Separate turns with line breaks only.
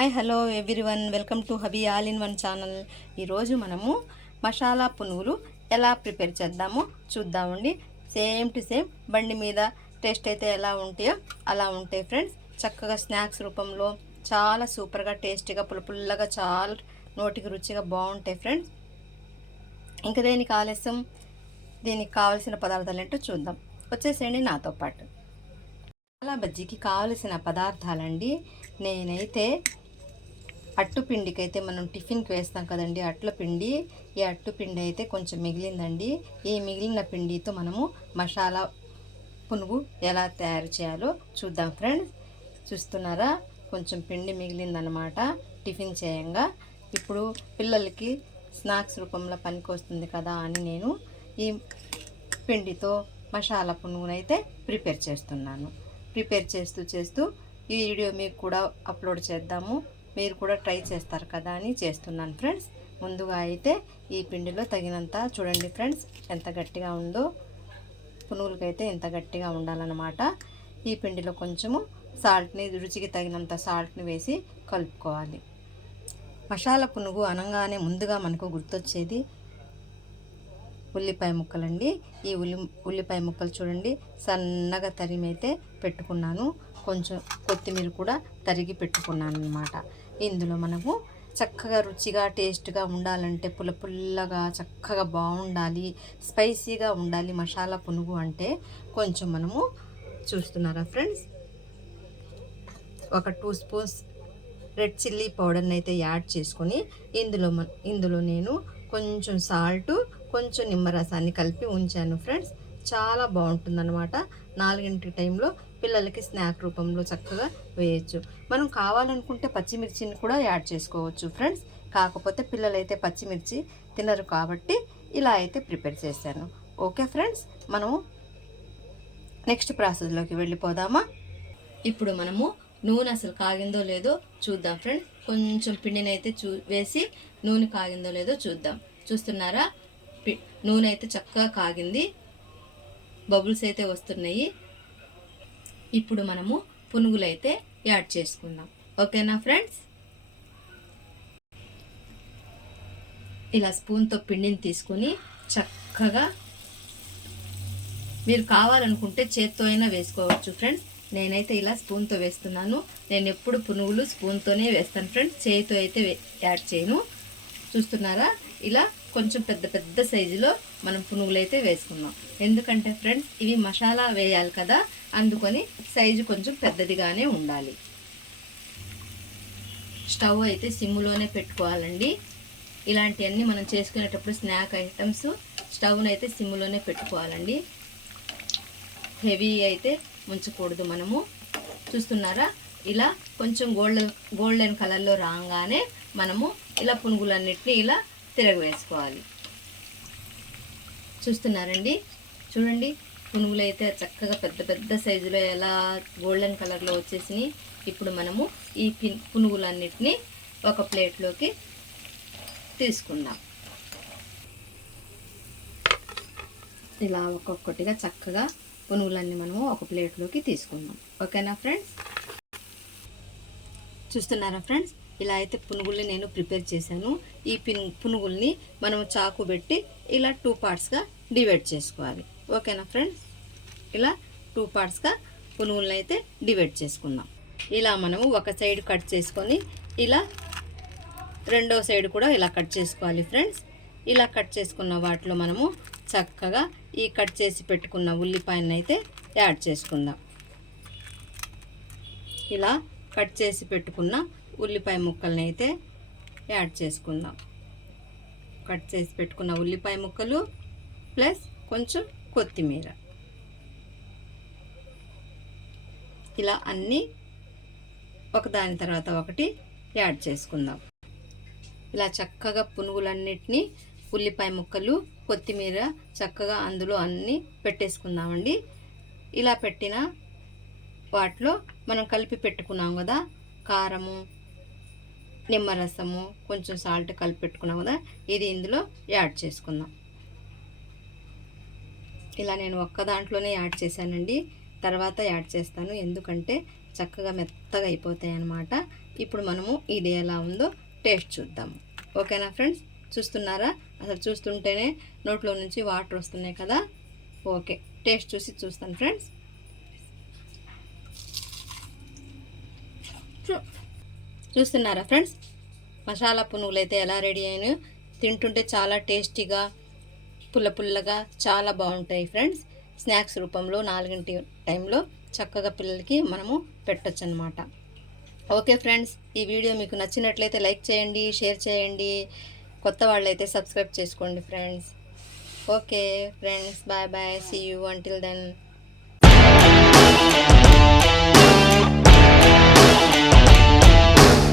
Hi hello everyone welcome to hobby all in one channel ఈరోజు మనము మసాలా పునుగులు ఎలా ప్రిపేర్ చేద్దామో చూద్దామండి సేమ్ టు సేమ్ బండి మీద టేస్ట్ అయితే ఎలా ఉంటాయో అలా ఉంటాయి ఫ్రెండ్స్ చక్కగా స్నాక్స్ రూపంలో చాలా సూపర్గా టేస్టీగా పుల్ల పుల్లగా చాలా నోటికి రుచిగా బాగుంటాయి ఫ్రెండ్స్ ఇంకా దేనికి ఆలస్యం? దీనికి కావలసిన పదార్థాలు ఏంటో చూద్దాం. వచ్చేసేయండి నాతో పాటు. మసాలా బజ్జీకి కావలసిన పదార్థాలండి. నేనైతే అట్టు పిండికి అయితే మనం టిఫిన్కి వేస్తాం కదండి అట్ల పిండి ఈ అట్టు పిండి అయితే కొంచెం మిగిలిందండి. ఈ మిగిలిన పిండితో మనము మసాలా పునుగు ఎలా తయారు చేయాలో చూద్దాం ఫ్రెండ్స్. చూస్తున్నారా? కొంచెం పిండి మిగిలిందనమాట. టిఫిన్ చేయంగా. ఇప్పుడు పిల్లలకి స్నాక్స్ రూపంలో పనికొస్తుంది కదా అని నేను ఈ పిండితో మసాలా పునుగునైతే ప్రిపేర్ చేస్తున్నాను. ప్రిపేర్ చేస్తూ చేస్తూ ఈ వీడియో మీకు కూడా అప్లోడ్ చేద్దాము. మీరు కూడా ట్రై చేస్తారు కదా అని చేస్తున్నాను ఫ్రెండ్స్. ముందుగా అయితే ఈ పిండిలో తగినంత చూడండి ఫ్రెండ్స్ ఎంత గట్టిగా ఉందో. పునుగులకైతే ఎంత గట్టిగా ఉండాలన్నమాట. ఈ పిండిలో కొంచెము సాల్ట్ని రుచికి తగినంత సాల్ట్ని వేసి కలుపుకోవాలి. మసాలా పునుగు అనగానే ముందుగా మనకు గుర్తొచ్చేది ఉల్లిపాయ ముక్కలండి. ఈ ఉల్లి ఉల్లిపాయ ముక్కలు చూడండి సన్నగా తరిమైతే పెట్టుకున్నాను. కొంచెం కొత్తిమీర కూడా తరిగి పెట్టుకున్నాను అనమాట ఇందులో మనము చక్కగా రుచిగా టేస్ట్గా ఉండాలంటే పుల్ల పుల్లగా చక్కగా బాగుండాలి స్పైసీగా ఉండాలి మసాలా పునుగు అంటే కొంచెం మనము చూస్తున్నారా ఫ్రెండ్స్? ఒక టూ స్పూన్స్ రెడ్ చిల్లీ పౌడర్ని అయితే యాడ్ చేసుకొని ఇందులో మ- ఇందులో నేను కొంచెం సాల్ట్ కొంచెం నిమ్మరసాన్ని కలిపి ఉంచాను ఫ్రెండ్స్. చాలా బాగుంటుందన్నమాట. నాలుగింటి టైంలో పిల్లలకి స్నాక్ రూపంలో చక్కగా వేయచ్చు. మనం కావాలనుకుంటే పచ్చిమిర్చిని కూడా యాడ్ చేసుకోవచ్చు ఫ్రెండ్స్. కాకపోతే పిల్లలైతే పచ్చిమిర్చి తినరు కాబట్టి ఇలా అయితే ప్రిపేర్ చేశాను. ఓకే ఫ్రెండ్స్ మనము నెక్స్ట్ ప్రాసెస్లోకి వెళ్ళిపోదామా? ఇప్పుడు మనము నూనె అసలు కాగిందో లేదో చూద్దాం ఫ్రెండ్స్. కొంచెం పిండిని అయితే చూ వేసి నూనె కాగిందో లేదో చూద్దాం. చూస్తున్నారా? పి- నూనె అయితే చక్కగా కాగింది. బబుల్స్ అయితే వస్తున్నాయి. ఇప్పుడు మనము పునుగులు అయితే యాడ్ చేసుకుందాం. ఓకేనా ఫ్రెండ్స్? ఇలా స్పూన్తో పిండిని తీసుకొని చక్కగా మీరు కావాలనుకుంటే చేత్తో అయినా వేసుకోవచ్చు ఫ్రెండ్స్. నేనైతే ఇలా స్పూన్తో వేస్తున్నాను. నేను ఎప్పుడు పునుగులు స్పూన్తోనే వేస్తాను ఫ్రెండ్స్. చేయితో అయితే యాడ్ చేయను. చూస్తున్నారా? ఇలా కొంచెం పెద్ద పెద్ద సైజులో మనం పునుగులు అయితే వేసుకున్నాం ఎందుకంటే ఫ్రెండ్స్ ఇవి మసాలా వేయాలి కదా అందుకొని సైజు కొంచెం పెద్దదిగానే ఉండాలి. స్టవ్ అయితే సిమ్లోనే పెట్టుకోవాలండి. ఇలాంటివన్నీ మనం చేసుకునేటప్పుడు స్నాక్ ఐటమ్స్ స్టవ్ని అయితే సిమ్లోనే పెట్టుకోవాలండి. హెవీ అయితే ఉంచకూడదు మనము. చూస్తున్నారా? ఇలా కొంచెం గోల్డెన్ గోల్డెన్ కలర్లో రాగానే మనము ఇలా పునుగులన్నిటిని ఇలా తిరగవేసుకోవాలి చూస్తున్నారండి? చూడండి పునుగులు అయితే చక్కగా పెద్ద పెద్ద సైజులో ఎలా గోల్డెన్ కలర్లో వచ్చేసినాయి. ఇప్పుడు మనము ఈ పిన్ పునుగులన్నిటిని ఒక ప్లేట్లోకి తీసుకుందాం. ఇలా ఒక్కొక్కటిగా చక్కగా పునుగులన్నీ మనము ఒక ప్లేట్లోకి తీసుకుందాం. ఓకేనా ఫ్రెండ్స్? చూస్తున్నారా ఫ్రెండ్స్? ఇలా అయితే పునుగుల్ని నేను ప్రిపేర్ చేశాను. ఈ పిన్ పునుగుల్ని మనం చాకు పెట్టి ఇలా టూ పార్ట్స్గా డివైడ్ చేసుకోవాలి. ఓకేనా ఫ్రెండ్స్? ఇలా టూ పార్ట్స్గా పునుగుల్ని అయితే డివైడ్ చేసుకుందాం. ఇలా మనము ఒక సైడ్ కట్ చేసుకొని ఇలా రెండో సైడ్ కూడా ఇలా కట్ చేసుకోవాలి ఫ్రెండ్స్. ఇలా కట్ చేసుకున్న వాటిలో మనము చక్కగా ఈ కట్ చేసి పెట్టుకున్న ఉల్లిపాయను అయితే యాడ్ చేసుకుందాం. ఇలా కట్ చేసి పెట్టుకున్న ఉల్లిపాయ ముక్కల్ని అయితే యాడ్ చేసుకుందాం. కట్ చేసి పెట్టుకున్న ఉల్లిపాయ ముక్కలు ప్లస్ కొంచెం కొత్తిమీర. ఇలా అన్నీ ఒకదాని తర్వాత ఒకటి యాడ్ చేసుకుందాం. ఇలా చక్కగా పునుగులన్నిటినీ ఉల్లిపాయ ముక్కలు కొత్తిమీర చక్కగా అందులో అన్నీ పెట్టేసుకుందామండి. ఇలా పెట్టిన వాటిలో మనం కలిపి పెట్టుకున్నాం కదా కారము నిమ్మరసము కొంచెం సాల్ట్ కలిపి పెట్టుకున్నాం కదా ఇది ఇందులో యాడ్ చేసుకుందాం. ఇలా నేను ఒక్క దాంట్లోనే యాడ్ చేశానండి. తర్వాత యాడ్ చేస్తాను. ఎందుకంటే చక్కగా మెత్తగా అయిపోతాయి అన్నమాట. ఇప్పుడు మనము ఇది ఎలా ఉందో టేస్ట్ చూద్దాము. ఓకేనా ఫ్రెండ్స్? చూస్తున్నారా? అసలు చూస్తుంటేనే నోట్లో నుంచి వాటర్ వస్తున్నాయి కదా. ఓకే టేస్ట్ చూసి చూస్తాను ఫ్రెండ్స్. చూ- చూస్తున్నారా ఫ్రెండ్స్? మసాలా పునుగులు అయితే ఎలా రెడీ అయినాయో తింటుంటే చాలా టేస్టీగా పుల్ల పుల్లగా చాలా బాగుంటాయి ఫ్రెండ్స్. స్నాక్స్ రూపంలో నాలుగింటి టైంలో చక్కగా పిల్లలకి మనము పెట్టచ్చు అనమాట ఓకే ఫ్రెండ్స్ ఈ వీడియో మీకు నచ్చినట్లయితే లైక్ చేయండి షేర్ చేయండి. కొత్త వాళ్ళైతే సబ్స్క్రైబ్ చేసుకోండి friends. Okay friends bye bye see you until then